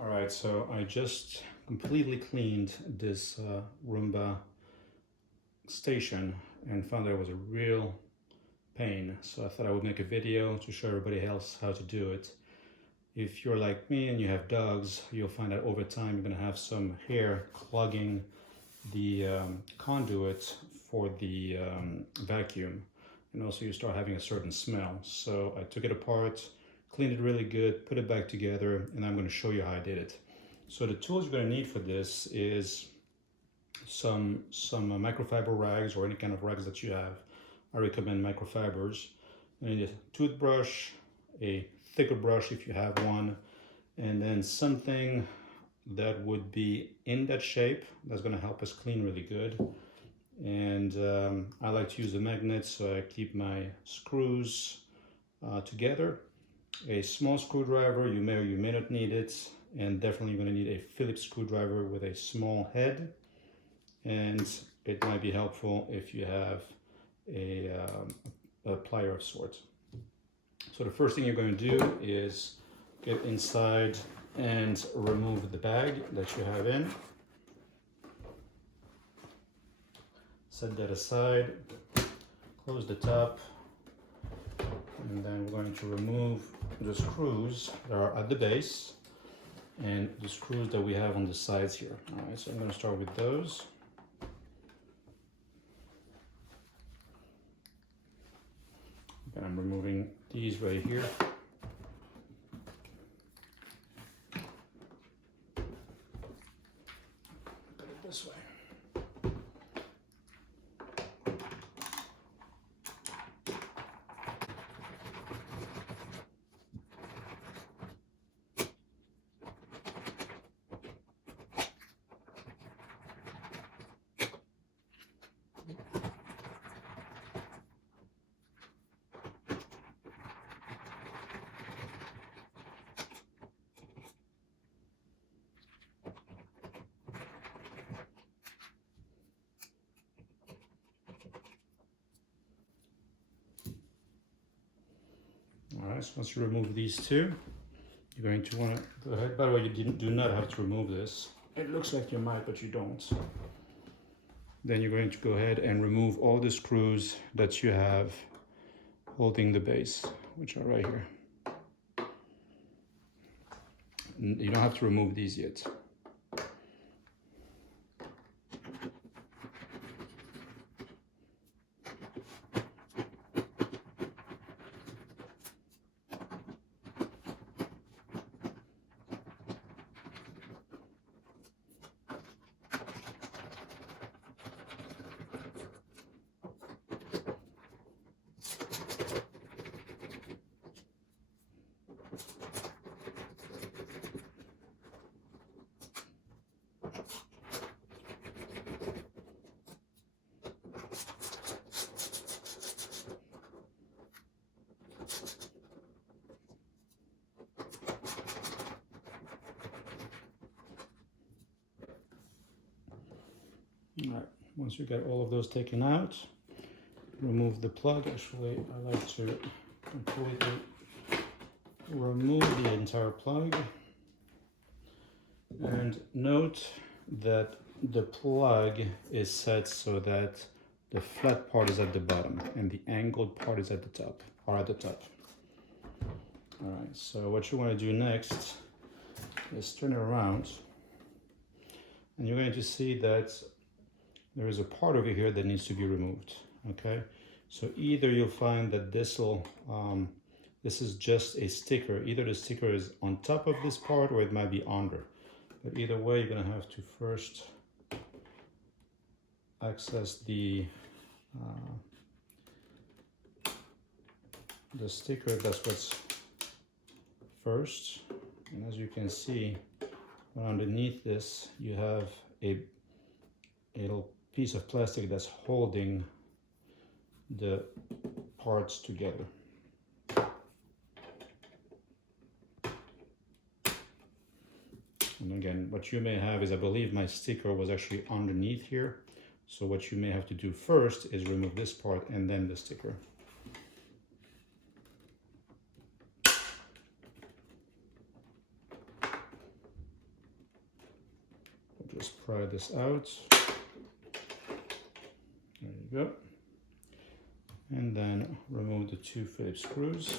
All right, so I just completely cleaned this Roomba station and found that it was a real pain. So I thought I would make a video to show everybody else how to do it. If you're like me and you have dogs, you'll find that over time you're gonna have some hair clogging the conduit for the vacuum. And also you start having a certain smell. So I took it apart, cleaned it really good, put it back together, and I'm gonna show you how I did it. So the tools you're gonna need for this is some microfiber rags or any kind of rags that you have. I recommend microfibers. You need a toothbrush, a thicker brush if you have one, and then something that would be in that shape that's going to help us clean really good. And I like to use a magnet so I keep my screws together. A small screwdriver, you may or you may not need it, and definitely you're going to need a Phillips screwdriver with a small head, and it might be helpful if you have a plier of sorts. So the first thing you're going to do is get inside and remove the bag that you have in. Set that aside, close the top, and then we're going to remove the screws that are at the base and the screws that we have on the sides here. All right, so I'm going to start with those. And I'm removing these right here. Put it this way. All right, so once you remove these two, you're going to want to go ahead. By the way, you do not have to remove this. It looks like you might, but you don't. Then you're going to go ahead and remove all the screws that you have holding the base, which are right here. You don't have to remove these yet. All right, once you get all of those taken out, remove the plug. Actually, I like to completely remove the entire plug. And note that the plug is set so that the flat part is at the bottom and the angled part is at the top, or at the top. All right, so what you want to do next is turn it around, and you're going to see that there is a part over here that needs to be removed. Okay, so either you'll find that this is just a sticker. Either the sticker is on top of this part or it might be under. But either way, you're gonna have to first access the sticker. That's what's first. And as you can see, underneath this, you have a little piece of plastic that's holding the parts together. And again, what you may have is, I believe my sticker was actually underneath here. So what you may have to do first is remove this part and then the sticker. just pry this out. There you go. And then remove the 2 Phillips screws.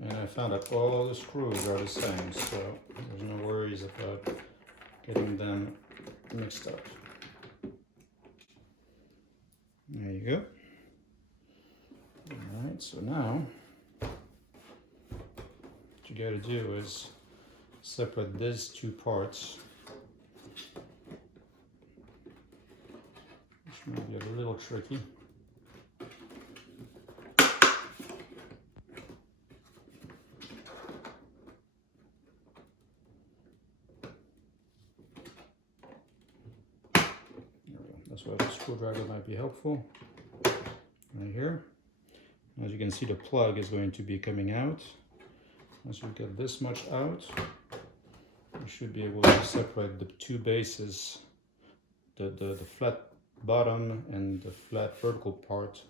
And I found that all the screws are the same, so there's no worries about getting them mixed up. There you go. Alright, so now what you gotta do is separate these 2 parts, which may be a little tricky. That's why the screwdriver might be helpful. Right here. As you can see, the plug is going to be coming out. Once you get this much out, you should be able to separate the 2 bases, the flat bottom and the flat vertical part.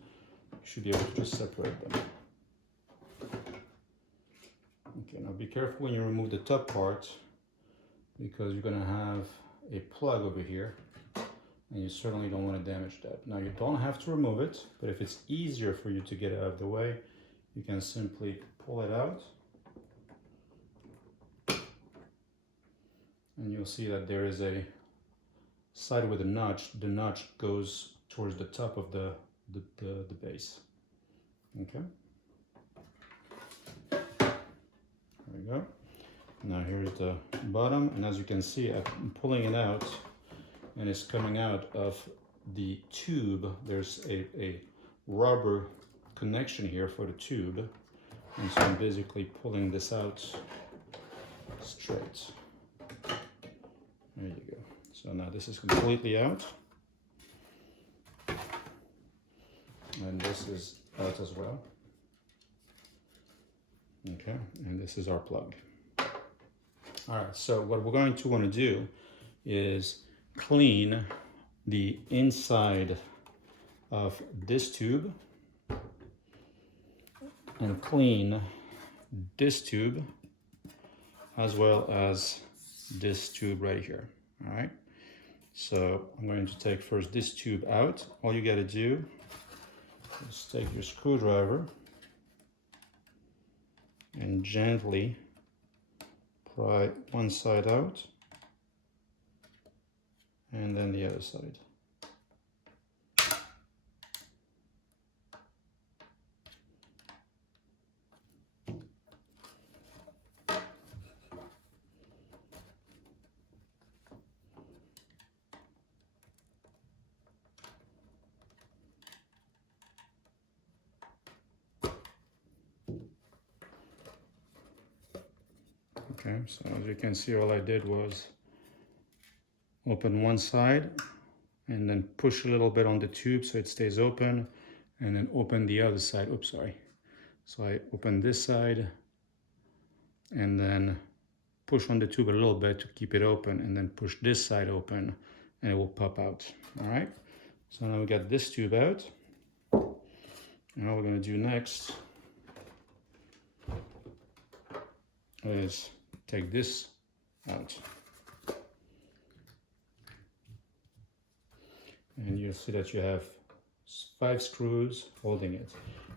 You should be able to just separate them. Okay, now be careful when you remove the top part, because you're going to have a plug over here. And you certainly don't want to damage that. Now you don't have to remove it, but if it's easier for you to get it out of the way, you can simply pull it out. And you'll see that there is a side with a notch. The notch goes towards the top of the base. Okay. There we go. Now here's the bottom, and as you can see, I'm pulling it out. And it's coming out of the tube. There's a rubber connection here for the tube, and so I'm basically pulling this out straight. There you go. So now this is completely out, and this is out as well. Okay, and this is our plug. All right, so what we're going to want to do is clean the inside of this tube and clean this tube as well as this tube right here. All right, so I'm going to take first this tube out. All you got to do is take your screwdriver and gently pry one side out and then the other side. Okay, so as you can see, all I did was open one side and then push a little bit on the tube so it stays open, and then open the other side. Oops, sorry. So I open this side and then push on the tube a little bit to keep it open, and then push this side open and it will pop out. All right, so now we got this tube out, and all we're going to do next is take this out. And you'll see that you have 5 screws holding it.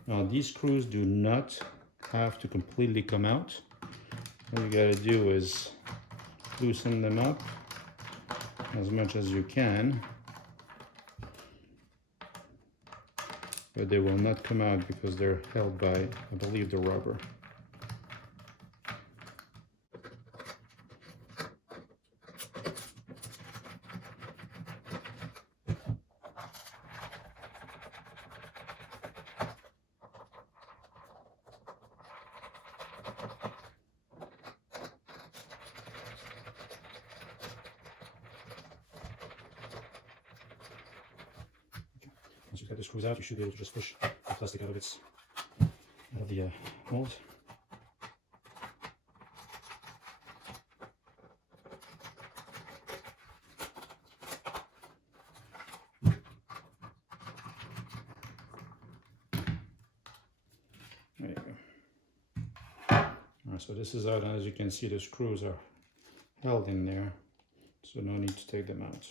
Now these screws do not have to completely come out. All you gotta do is loosen them up as much as you can, but they will not come out because they're held by, I believe, the rubber. Once you cut the screws out, you should be able to just push the plastic out of the mold. Alright, so this is out, and as you can see the screws are held in there, so no need to take them out.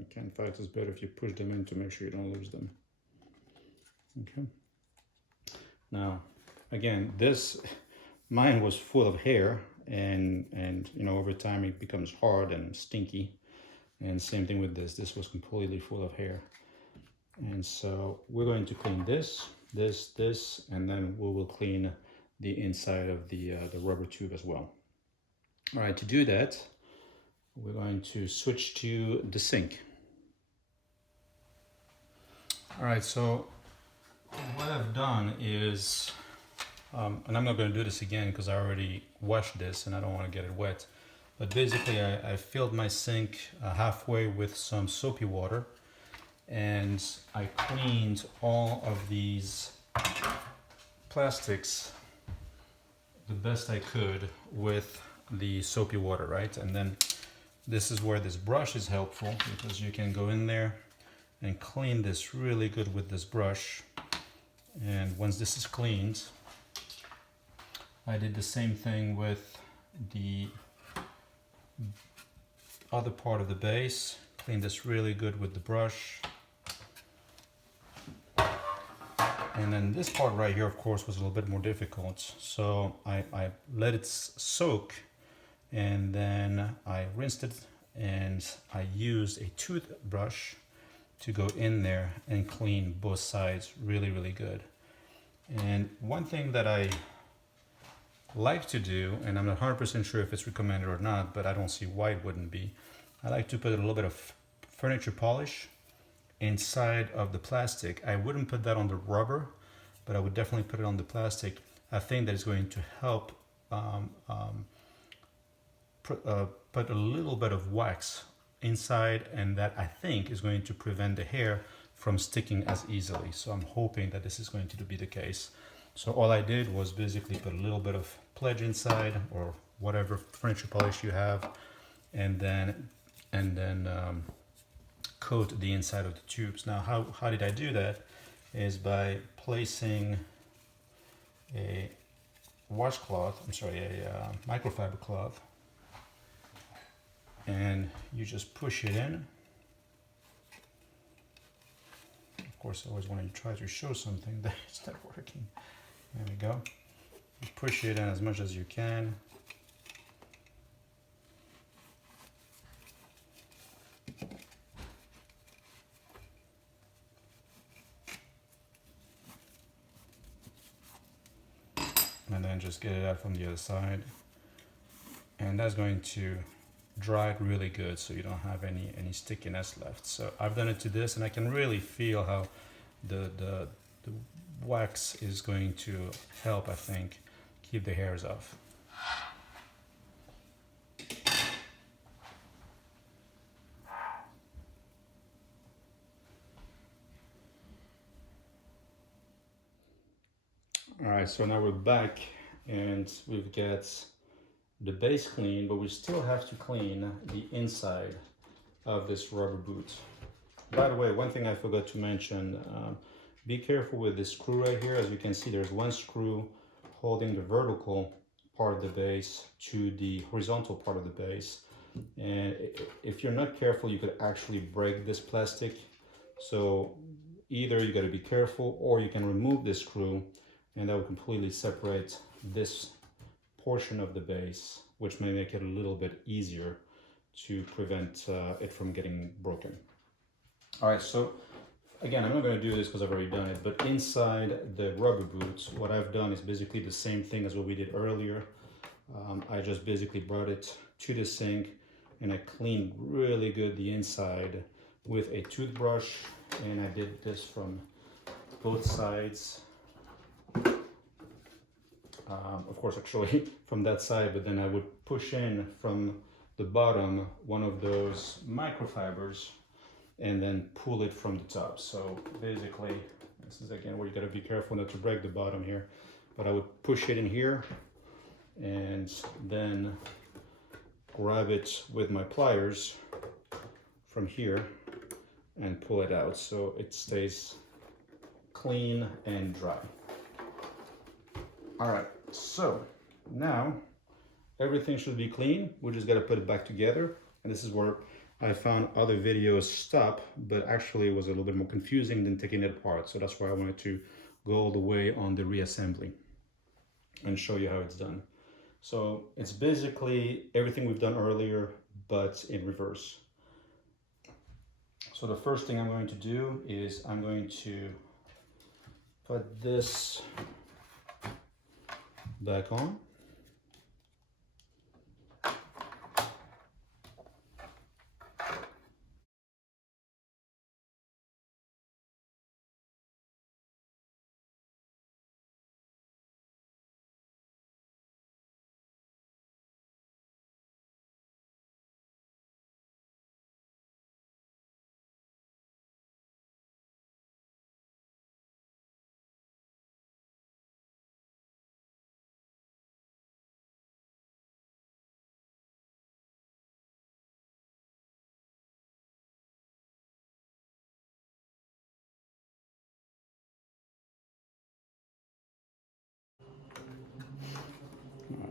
Okay, in fact it's better if you push them in to make sure you don't lose them. Okay. Now, again, mine was full of hair, and you know, over time it becomes hard and stinky. And same thing with this. This was completely full of hair. And so we're going to clean this, and then we will clean the inside of the rubber tube as well. All right, to do that, we're going to switch to the sink. All right, so what I've done is, and I'm not going to do this again because I already washed this and I don't want to get it wet. But basically I filled my sink halfway with some soapy water, and I cleaned all of these plastics the best I could with the soapy water, right? And then this is where this brush is helpful, because you can go in there and clean this really good with this brush. And once this is cleaned, I did the same thing with the other part of the base. Clean this really good with the brush. And then this part right here, of course, was a little bit more difficult. So I let it soak, and then I rinsed it, and I used a toothbrush to go in there and clean both sides really, really good. And one thing that I like to do, and I'm not 100% sure if it's recommended or not, but I don't see why it wouldn't be, I like to put a little bit of furniture polish inside of the plastic. I wouldn't put that on the rubber, but I would definitely put it on the plastic. I think that is going to help put a little bit of wax inside, and that I think is going to prevent the hair from sticking as easily. So I'm hoping that this is going to be the case. So all I did was basically put a little bit of pledge inside, or whatever furniture polish you have, and then coat the inside of the tubes. Now, how did I do that? Is by placing a washcloth, a microfiber cloth, and you just push it in. Of course, I always want to try to show something that it's not working. There we go. You push it in as much as you can. And then just get it out from the other side. And that's going to dry it really good, so you don't have any stickiness left. So I've done it to this, and I can really feel how the wax is going to help, I think, keep the hairs off. Alright, so now we're back, and we've got the base clean, but we still have to clean the inside of this rubber boot. By the way, one thing I forgot to mention, be careful with this screw right here. As you can see, there's one screw holding the vertical part of the base to the horizontal part of the base. And if you're not careful, you could actually break this plastic. So either you got to be careful, or you can remove this screw, and that will completely separate this portion of the base, which may make it a little bit easier to prevent it from getting broken. All right, so again, I'm not going to do this because I've already done it, but inside the rubber boots, what I've done is basically the same thing as what we did earlier. I just basically brought it to the sink, and I cleaned really good the inside with a toothbrush, and I did this from both sides. Of course, actually from that side, but then I would push in from the bottom one of those microfibers and then pull it from the top. So basically, this is again where you got to be careful not to break the bottom here, but I would push it in here and then grab it with my pliers from here and pull it out so it stays clean and dry. All right, so Now, everything should be clean. We just got to put it back together. And this is where I found other videos stop, but actually it was a little bit more confusing than taking it apart. So that's why I wanted to go all the way on the reassembly and show you how it's done. So it's basically everything we've done earlier, but in reverse. So the first thing I'm going to do is I'm going to put this back on.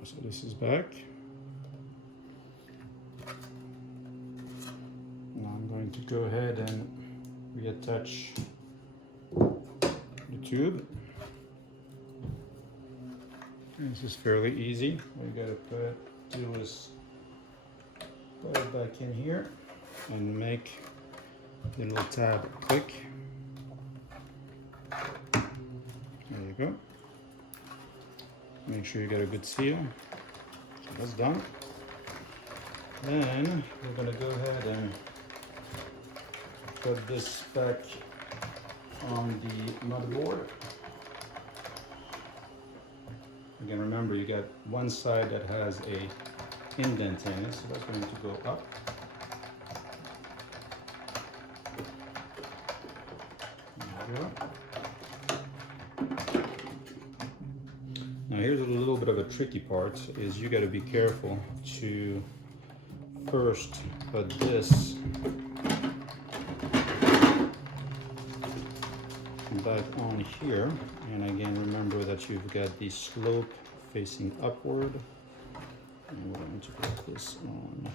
So this is back. Now I'm going to go ahead and reattach the tube. And this is fairly easy. All you gotta do is put it back in here and make the little tab click. There you go. Make sure you get a good seal. So that's done. Then we're gonna go ahead and put this back on the motherboard. Again, remember you got one side that has a indent in it, so that's going to go up. There we go. Now here's a little bit of a tricky part, is you got to be careful to first put this back on here, and again remember that you've got the slope facing upward, and we're going to put this on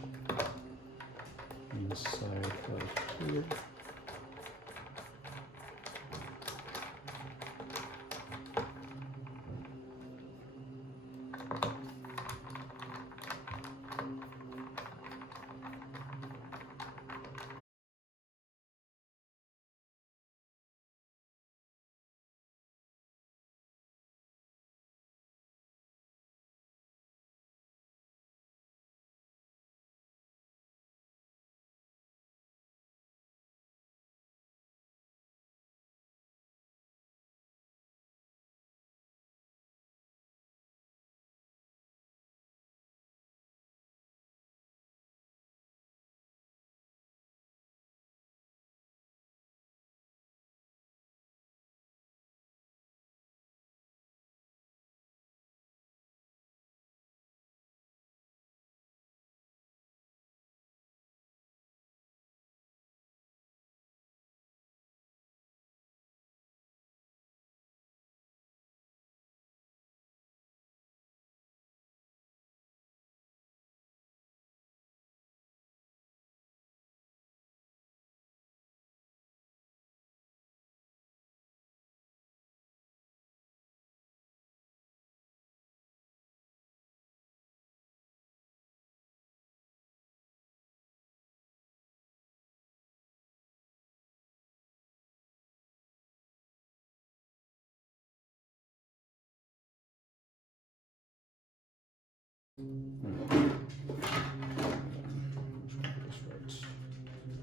inside right here.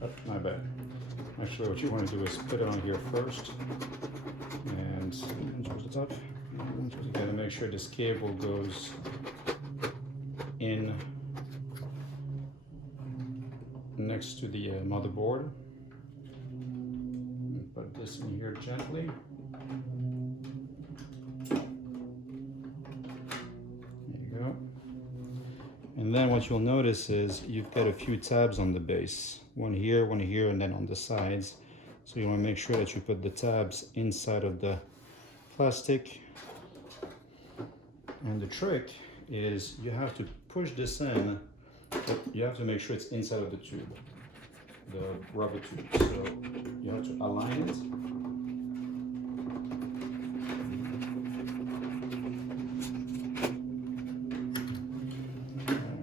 Oh, my bad. Actually, what you want to do is put it on here first, and towards the top. You got to make sure this cable goes in next to the motherboard. Put this in here gently. And then what you'll notice is you've got a few tabs on the base. One here, and then on the sides. So you want to make sure that you put the tabs inside of the plastic. And the trick is you have to push this in, but you have to make sure it's inside of the tube, the rubber tube. So you have to align it.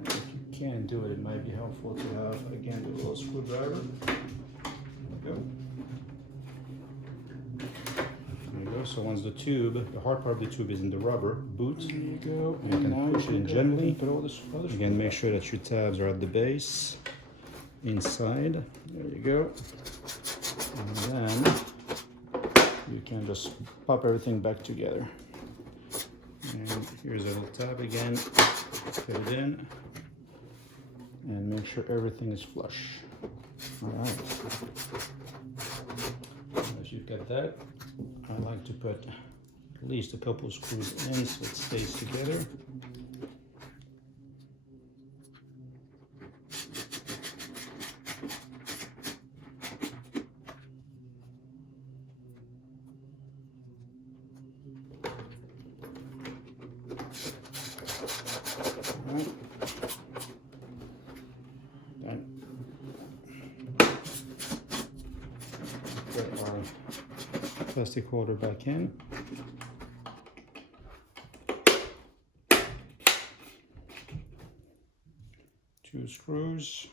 If you can't do it, it might be helpful to have, again, the little screwdriver. There we go. So once the tube, the hard part of the tube is in the rubber boot, there you go. You can push it in gently. Again, make sure that your tabs are at the base, inside. There you go. And then you can just pop everything back together. And here's a little tab again. Put it in, and make sure everything is flush. All right. As you've got that, I like to put at least a couple of screws in so it stays together. All right. Then put our plastic holder back in. Two screws.